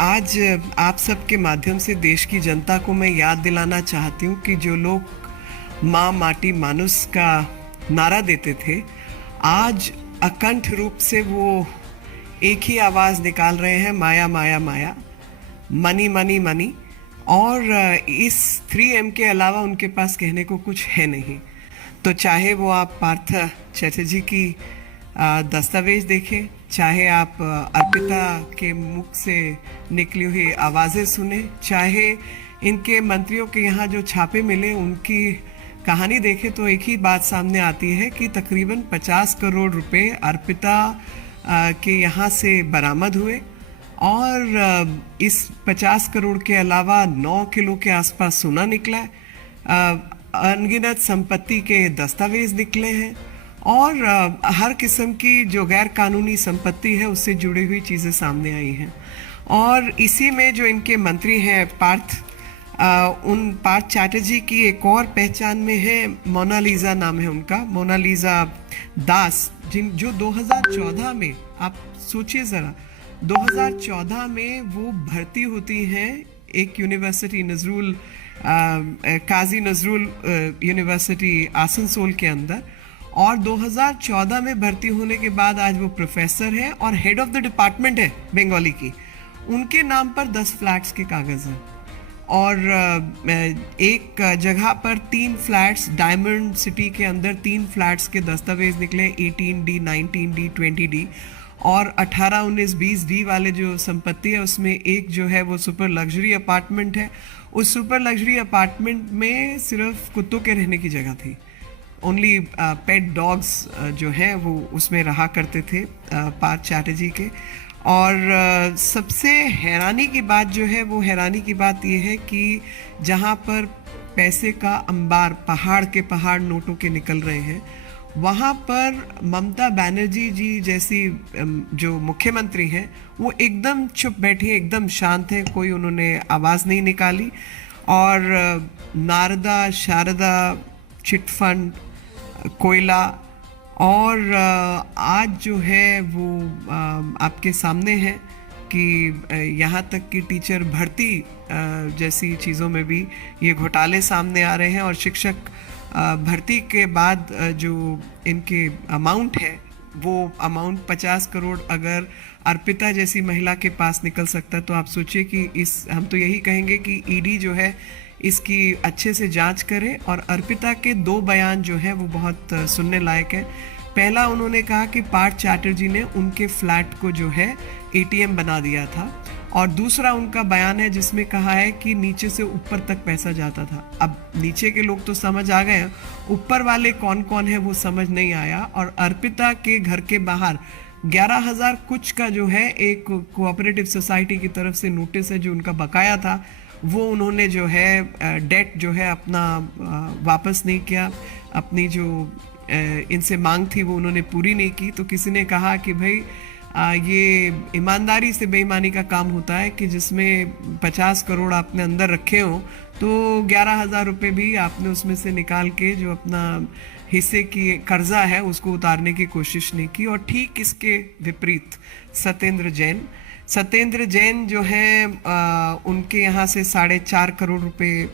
आज आप सबके माध्यम से देश की जनता को मैं याद दिलाना चाहती हूँ कि जो लोग माँ माटी मानुस का नारा देते थे, आज अकंठ रूप से वो एक ही आवाज़ निकाल रहे हैं, माया माया माया, मनी मनी मनी। और इस 3M के अलावा उनके पास कहने को कुछ है नहीं। तो चाहे वो आप पार्थ चटर्जी की दस्तावेज देखें, चाहे आप अर्पिता के मुख से निकली हुई आवाज़ें सुने, चाहे इनके मंत्रियों के यहाँ जो छापे मिले उनकी कहानी देखें, तो एक ही बात सामने आती है कि तकरीबन 50 करोड़ रुपए अर्पिता के यहाँ से बरामद हुए। और इस 50 करोड़ के अलावा 9 किलो के आसपास सोना निकला है, अनगिनत संपत्ति के दस्तावेज निकले हैं, और हर किस्म की जो गैर कानूनी संपत्ति है उससे जुड़ी हुई चीज़ें सामने आई हैं। और इसी में जो इनके मंत्री हैं उन पार्थ चैटर्जी की एक और पहचान में है, मोनालिसा नाम है उनका, मोनालिसा दास, जो 2014 में, आप सोचिए ज़रा, 2014 में वो भर्ती होती हैं एक यूनिवर्सिटी नजरुल, काजी नजरुल यूनिवर्सिटी आसनसोल के अंदर, और 2014 में भर्ती होने के बाद आज वो प्रोफेसर है और हेड ऑफ द डिपार्टमेंट है बंगाली की। उनके नाम पर 10 फ्लैट्स के कागज़ हैं, और एक जगह पर 3 फ्लैट्स, डायमंड सिटी के अंदर 3 फ्लैट्स के दस्तावेज निकले, 18D, 19D, 20D, और 18, 19, 20D वाले जो संपत्ति है उसमें एक जो है वो सुपर लग्जरी अपार्टमेंट है। उस सुपर लग्जरी अपार्टमेंट में सिर्फ कुत्तों के रहने की जगह थी, ओनली पेट डॉग्स जो हैं वो उसमें रहा करते थे पार्थ चैटर्जी के। और सबसे हैरानी की बात जो है वो हैरानी की बात ये है कि जहाँ पर पैसे का अंबार, पहाड़ के पहाड़ नोटों के निकल रहे हैं, वहाँ पर ममता बनर्जी जी जैसी जो मुख्यमंत्री हैं वो एकदम चुप बैठी है, एकदम शांत है, कोई उन्होंने आवाज़ नहीं निकाली। और नारदा शारदा चिटफंड, कोयला, और आज जो है वो आपके सामने है कि यहाँ तक कि टीचर भर्ती जैसी चीज़ों में भी ये घोटाले सामने आ रहे हैं। और शिक्षक भर्ती के बाद जो इनके अमाउंट है वो अमाउंट 50 करोड़ अगर अर्पिता जैसी महिला के पास निकल सकता है, तो आप सोचिए कि हम तो यही कहेंगे कि ईडी जो है इसकी अच्छे से जांच करे। और अर्पिता के 2 बयान जो हैं वो बहुत सुनने लायक है। पहला, उन्होंने कहा कि पार्थ चैटर्जी ने उनके फ्लैट को जो है ATM बना दिया था, और दूसरा उनका बयान है जिसमें कहा है कि नीचे से ऊपर तक पैसा जाता था। अब नीचे के लोग तो समझ आ गए हैं, ऊपर वाले कौन कौन है वो समझ नहीं आया। और अर्पिता के घर के बाहर 11,000 कुछ का जो है एक कोऑपरेटिव सोसाइटी की तरफ से नोटिस है जो उनका बकाया था, वो उन्होंने जो है डेट जो है अपना वापस नहीं किया, अपनी जो इनसे मांग थी वो उन्होंने पूरी नहीं की। तो किसी ने कहा कि भाई ये ईमानदारी से बेईमानी का काम होता है कि जिसमें 50 करोड़ आपने अंदर रखे हो तो 11,000 रुपये भी आपने उसमें से निकाल के जो अपना हिस्से की कर्जा है उसको उतारने की कोशिश नहीं की। और ठीक इसके विपरीत सत्येंद्र जैन जो हैं उनके यहाँ से 4.5 करोड़ रुपए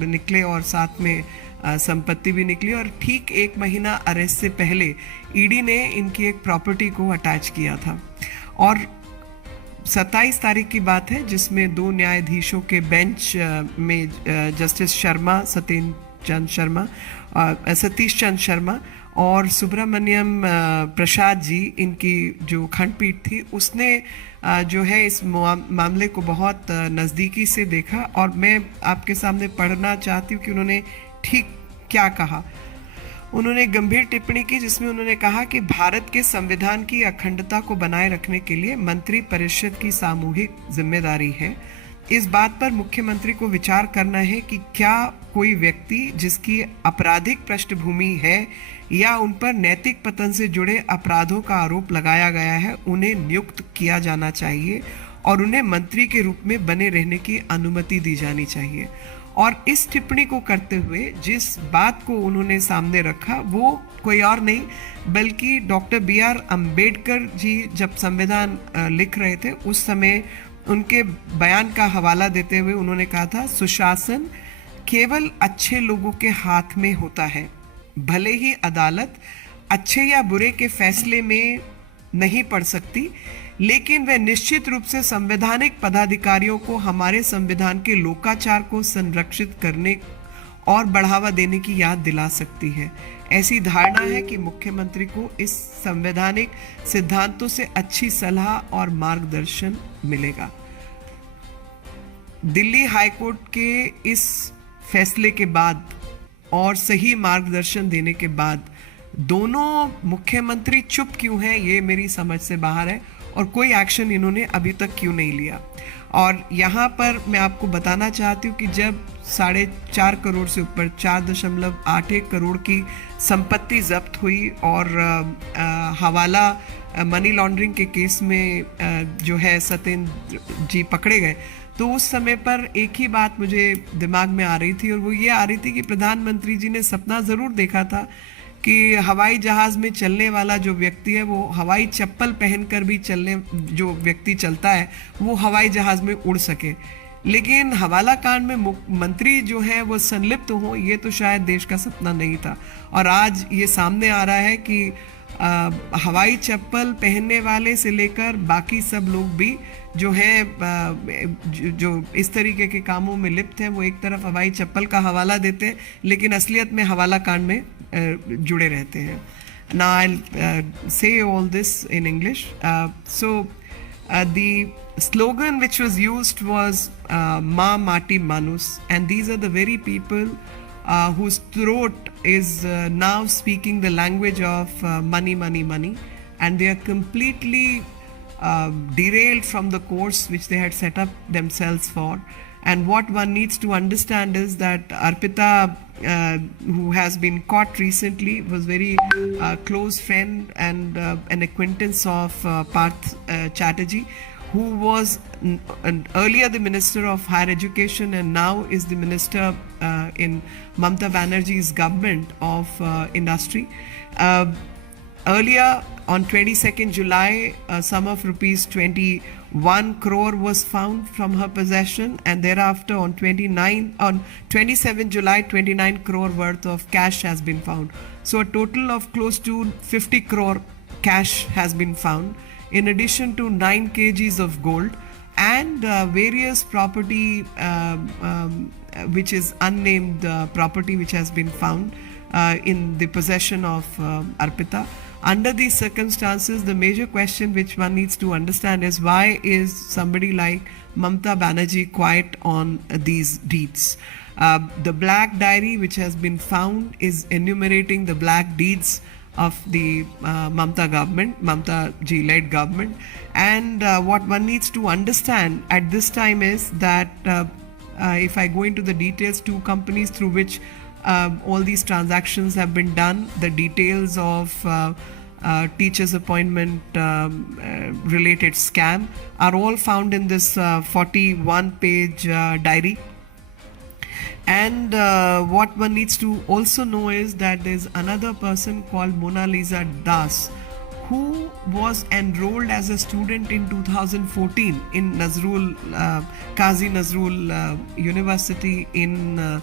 निकले और साथ में संपत्ति भी निकली। और ठीक 1 महीना अरेस्ट से पहले ईडी ने इनकी एक प्रॉपर्टी को अटैच किया था। और 27 तारीख की बात है जिसमें 2 न्यायाधीशों के बेंच में जस्टिस शर्मा, सतीश चंद्र शर्मा और सुब्रमण्यम प्रसाद जी, इनकी जो खंडपीठ थी, उसने जो है इस मामले को बहुत नज़दीकी से देखा। और मैं आपके सामने पढ़ना चाहती हूँ कि उन्होंने ठीक क्या कहा। उन्होंने गंभीर टिप्पणी की जिसमें उन्होंने कहा कि भारत के संविधान की अखंडता को बनाए रखने के लिए मंत्री परिषद की सामूहिक जिम्मेदारी है। इस बात पर मुख्यमंत्री को विचार करना है कि क्या कोई व्यक्ति जिसकी आपराधिक पृष्ठभूमि है या उन पर नैतिक पतन से जुड़े अपराधों का आरोप लगाया गया है, उन्हें नियुक्त किया जाना चाहिए और उन्हें मंत्री के रूप में बने रहने की अनुमति दी जानी चाहिए। और इस टिप्पणी को करते हुए जिस बात को उन्होंने सामने रखा वो कोई और नहीं बल्कि डॉक्टर BR अम्बेडकर जी जब संविधान लिख रहे थे उस समय उनके बयान का हवाला देते हुए उन्होंने कहा था, सुशासन केवल अच्छे लोगों के हाथ में होता है। भले ही अदालत अच्छे या बुरे के फैसले में नहीं पड़ सकती, लेकिन वह निश्चित रूप से संवैधानिक पदाधिकारियों को हमारे संविधान के लोकाचार को संरक्षित करने और बढ़ावा देने की याद दिला सकती है। ऐसी धारणा है कि मुख्यमंत्री को इस संवैधानिक सिद्धांतों से अच्छी सलाह और मार्गदर्शन मिलेगा। दिल्ली हाईकोर्ट के इस फैसले के बाद और सही मार्गदर्शन देने के बाद दोनों मुख्यमंत्री चुप क्यों हैं, ये मेरी समझ से बाहर है, और कोई एक्शन इन्होंने अभी तक क्यों नहीं लिया। और यहाँ पर मैं आपको बताना चाहती हूँ कि जब 4.5 करोड़ से ऊपर 4.81 करोड़ की संपत्ति जब्त हुई और हवाला मनी लॉन्ड्रिंग के केस में जो है सत्येंद्र जी पकड़े गए, तो उस समय पर एक ही बात मुझे दिमाग में आ रही थी, और वो ये आ रही थी कि प्रधानमंत्री जी ने सपना ज़रूर देखा था कि हवाई जहाज़ में चलने वाला जो व्यक्ति है वो हवाई चप्पल पहनकर भी जो व्यक्ति चलता है वो हवाई जहाज़ में उड़ सके। लेकिन हवाला कांड में मंत्री जो है वो संलिप्त हो, ये तो शायद देश का सपना नहीं था। और आज ये सामने आ रहा है कि हवाई चप्पल पहनने वाले से लेकर बाकी सब लोग भी जो हैं जो इस तरीके के कामों में लिप्त हैं, वो एक तरफ हवाई चप्पल का हवाला देते हैं लेकिन असलियत में हवाला कांड में जुड़े रहते हैं। Now I'll say all this in English. The slogan which was used was Ma Mati Manus, and these are the very people whose throat is now speaking the language of money, money, money, and they are completely derailed from the course which they had set up themselves for. And what one needs to understand is that Arpita, who has been caught recently, was very close friend and an acquaintance of Parth Chatterjee, who was earlier the Minister of Higher Education and now is the Minister in Mamata Banerjee's government of Industry. Earlier, on 22nd July, a sum of rupees 21 crore was found from her possession, and thereafter on 27 July, 29 crore worth of cash has been found. So a total of close to 50 crore cash has been found, in addition to 9 kgs of gold and various property which is unnamed property which has been found in the possession of Arpita. Under these circumstances, the major question which one needs to understand is, why is somebody like Mamata Banerjee quiet on these deeds? The black diary which has been found is enumerating the black deeds of the Mamata government, Mamata ji led government, and what one needs to understand at this time is that if I go into the details, 2 companies through which all these transactions have been done, the details of teachers appointment related scam are all found in this 41 page diary. And what one needs to also know is that there's another person called Mona Lisa Das, who was enrolled as a student in 2014 in Nazrul, Qazi Nazrul University in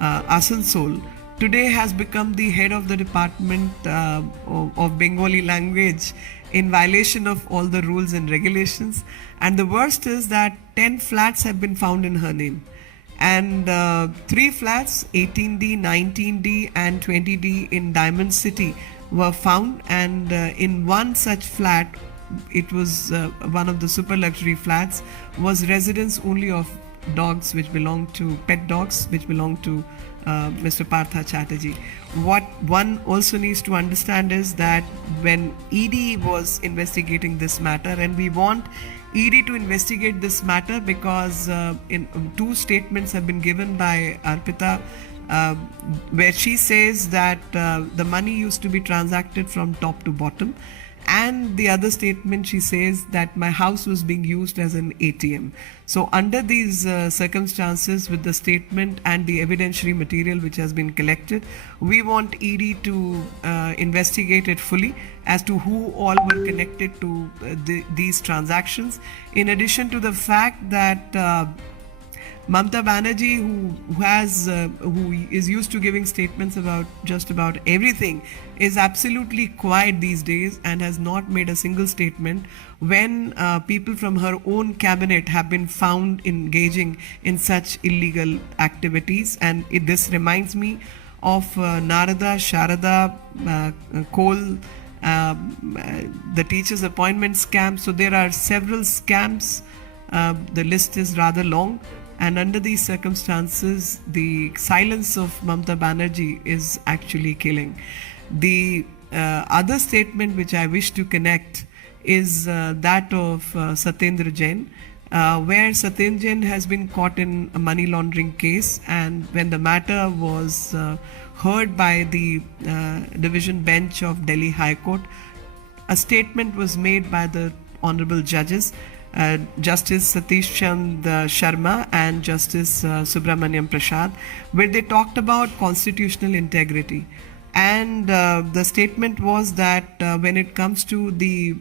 Asansol. Today has become the head of the department of Bengali language in violation of all the rules and regulations. And the worst is that 10 flats have been found in her name. And 3 flats, 18D, 19D and 20D in Diamond City were found. And in one such flat, it was one of the super luxury flats, was residence only of dogs which belong to, pet dogs which belong to Mr. Partha Chatterjee. What one also needs to understand is that when ED was investigating this matter, and we want ED to investigate this matter because in 2 statements have been given by Arpita where she says that the money used to be transacted from top to bottom, And the other statement, she says that my house was being used as an ATM. So, under these circumstances, with the statement and the evidentiary material which has been collected, we want ED to investigate it fully as to who all were connected to these transactions. In addition to the fact that Mamta Banerjee, who is used to giving statements about just about everything, is absolutely quiet these days and has not made a single statement when people from her own cabinet have been found engaging in such illegal activities. And this reminds me of Narada, Sharada, Kohl, the teachers' appointment scam. So there are several scams. The list is rather long. And under these circumstances, the silence of Mamta Banerjee is actually killing. The other statement which I wish to connect is that of Satyendra Jain, where Satyendra Jain has been caught in a money laundering case, and when the matter was heard by the division bench of Delhi High Court, a statement was made by the honorable judges, Justice Satish Chand Sharma and Justice Subramaniam Prasad, where they talked about constitutional integrity. And the statement was that when it comes to the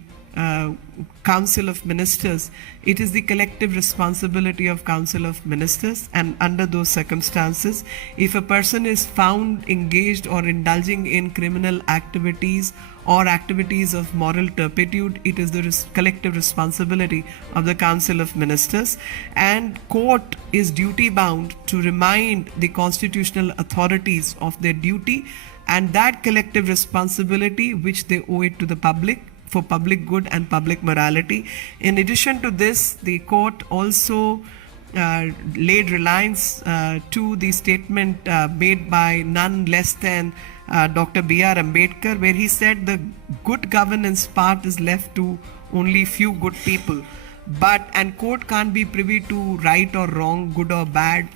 Council of Ministers, it is the collective responsibility of Council of Ministers, and under those circumstances, if a person is found engaged or indulging in criminal activities or activities of moral turpitude, it is the collective responsibility of the Council of Ministers, and court is duty bound to remind the constitutional authorities of their duty and that collective responsibility which they owe it to the public for public good and public morality. In addition to this, the court also laid reliance to the statement made by none less than Dr. B.R. Ambedkar, where he said the good governance part is left to only few good people. And court can't be privy to right or wrong, good or bad,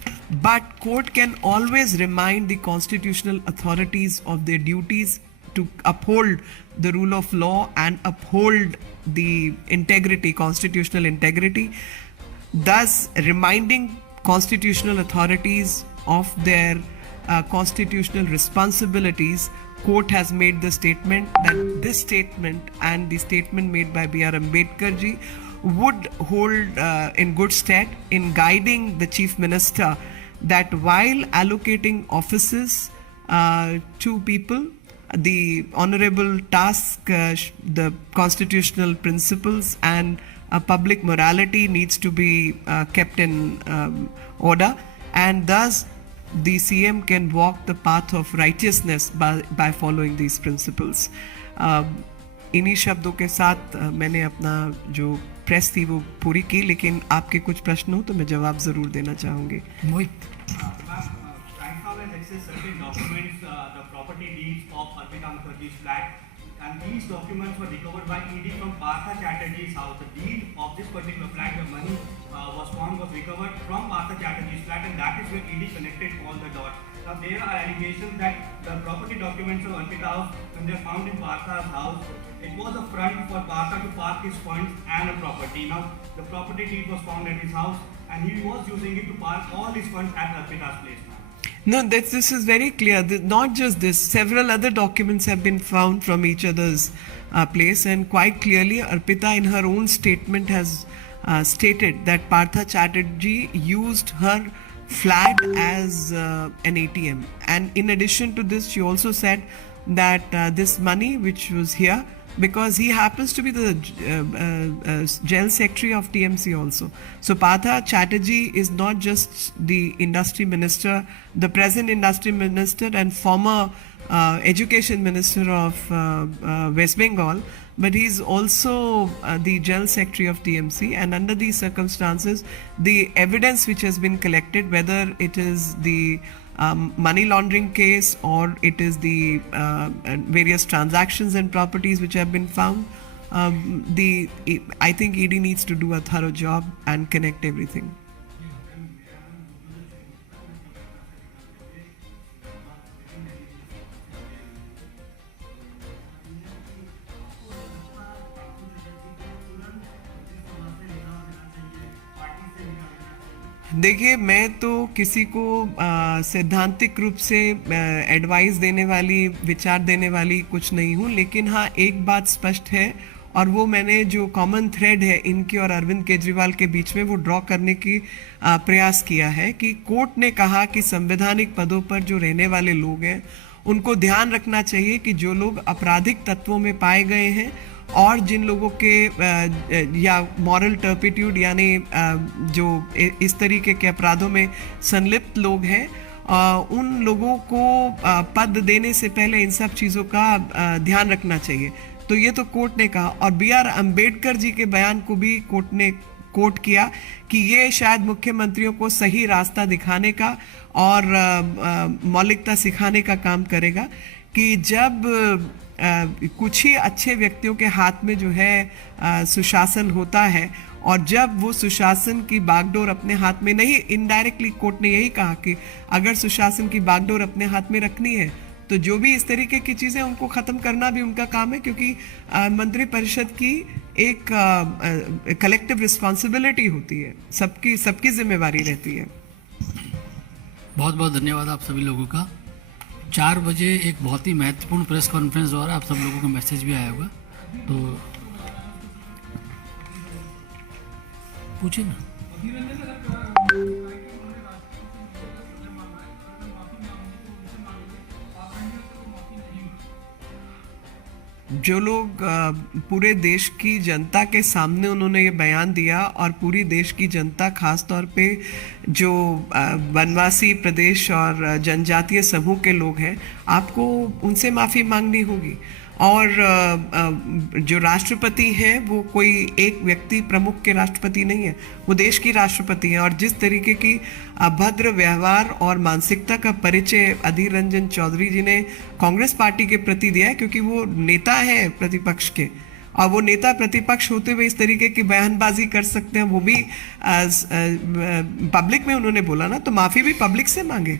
but court can always remind the constitutional authorities of their duties to uphold the rule of law and uphold the integrity, constitutional integrity, thus reminding constitutional authorities of their constitutional responsibilities. Court has made the statement that this statement and the statement made by B.R. Ambedkar ji would hold in good stead in guiding the Chief Minister that while allocating offices to people, the honorable task, the constitutional principles and public morality needs to be kept in order, and thus the CM can walk the path of righteousness by following these principles. इन्हीं शब्दों के साथ मैंने अपना जो press थी वो पूरी की, लेकिन आपके कुछ प्रश्न हो तो मैं जवाब ज़रूर देना चाहूँगी. मोहित. Certain documents, the property deeds of Arpita Mukherjee's flat, and these documents were recovered by ED from Partha Chatterjee's house. The deed of this particular flat, the money was found, was recovered from Partha Chatterjee's flat, and that is where ED connected all the dots. Now there are allegations that the property documents of Arpita house, when they are found in Partha's house, it was a front for Partha to park his funds and a property. Now the property deed was found at his house, and he was using it to park all his funds at Arpita's place. No, this is very clear. Not just this, several other documents have been found from each other's place, and quite clearly Arpita in her own statement has stated that Partha Chatterjee used her flat as an ATM. And in addition to this, she also said that this money which was here, because he happens to be the General Secretary of TMC also. So Partha Chatterjee is not just the industry minister, the present industry minister and former education minister of West Bengal, but he's also the General Secretary of TMC. And under these circumstances, the evidence which has been collected, whether it is the money laundering case or it is the various transactions and properties which have been found, I think ED needs to do a thorough job and connect everything. देखिए, मैं तो किसी को सैद्धांतिक रूप से advice देने वाली, विचार देने वाली कुछ नहीं हूँ, लेकिन हाँ, एक बात स्पष्ट है, और वो मैंने जो कॉमन थ्रेड है इनके और अरविंद केजरीवाल के बीच में, वो ड्रॉ करने की प्रयास किया है कि कोर्ट ने कहा कि संवैधानिक पदों पर जो रहने वाले लोग हैं उनको ध्यान रखना चाहिए कि जो लोग आपराधिक तत्वों में पाए गए हैं और जिन लोगों के या मॉरल टर्पिट्यूड यानी जो इस तरीके के अपराधों में संलिप्त लोग हैं, उन लोगों को पद देने से पहले इन सब चीज़ों का ध्यान रखना चाहिए। तो ये तो कोर्ट ने कहा, और B.R. अम्बेडकर जी के बयान को भी कोर्ट ने कोट किया कि ये शायद मुख्यमंत्रियों को सही रास्ता दिखाने का और मौलिकता सिखाने का काम करेगा कि जब कुछ ही अच्छे व्यक्तियों के हाथ में जो है सुशासन होता है, और जब वो सुशासन की बागडोर अपने हाथ में नहीं, इनडायरेक्टली कोर्ट ने यही कहा कि अगर सुशासन की बागडोर अपने हाथ में रखनी है तो जो भी इस तरीके की चीज़ें उनको ख़त्म करना भी उनका काम है, क्योंकि मंत्रिपरिषद की एक कलेक्टिव रिस्पॉन्सिबिलिटी होती है, सबकी जिम्मेवारी रहती है। बहुत बहुत धन्यवाद आप सभी लोगों का। 4 बजे एक बहुत ही महत्वपूर्ण प्रेस कॉन्फ्रेंस हो रहा है, आप सब लोगों का मैसेज भी आया होगा, तो पूछिए ना। जो लोग पूरे देश की जनता के सामने उन्होंने ये बयान दिया, और पूरी देश की जनता, खास तौर पे जो वनवासी प्रदेश और जनजातीय समूह के लोग हैं, आपको उनसे माफ़ी मांगनी होगी। और जो राष्ट्रपति हैं वो कोई एक व्यक्ति प्रमुख के राष्ट्रपति नहीं है, वो देश की राष्ट्रपति हैं। और जिस तरीके की अभद्र व्यवहार और मानसिकता का परिचय अधीर रंजन चौधरी जी ने कांग्रेस पार्टी के प्रति दिया है, क्योंकि वो नेता है प्रतिपक्ष के, और वो नेता प्रतिपक्ष होते हुए इस तरीके की बयानबाजी कर सकते हैं, वो भी पब्लिक में उन्होंने बोला ना, तो माफ़ी भी पब्लिक से मांगे।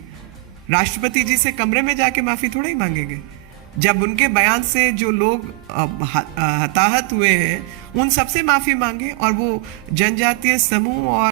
राष्ट्रपति जी से कमरे में जाके माफ़ी थोड़ा ही मांगेंगे। जब उनके बयान से जो लोग हताहत हुए हैं उन सबसे माफ़ी मांगे, और वो जनजातीय समूह और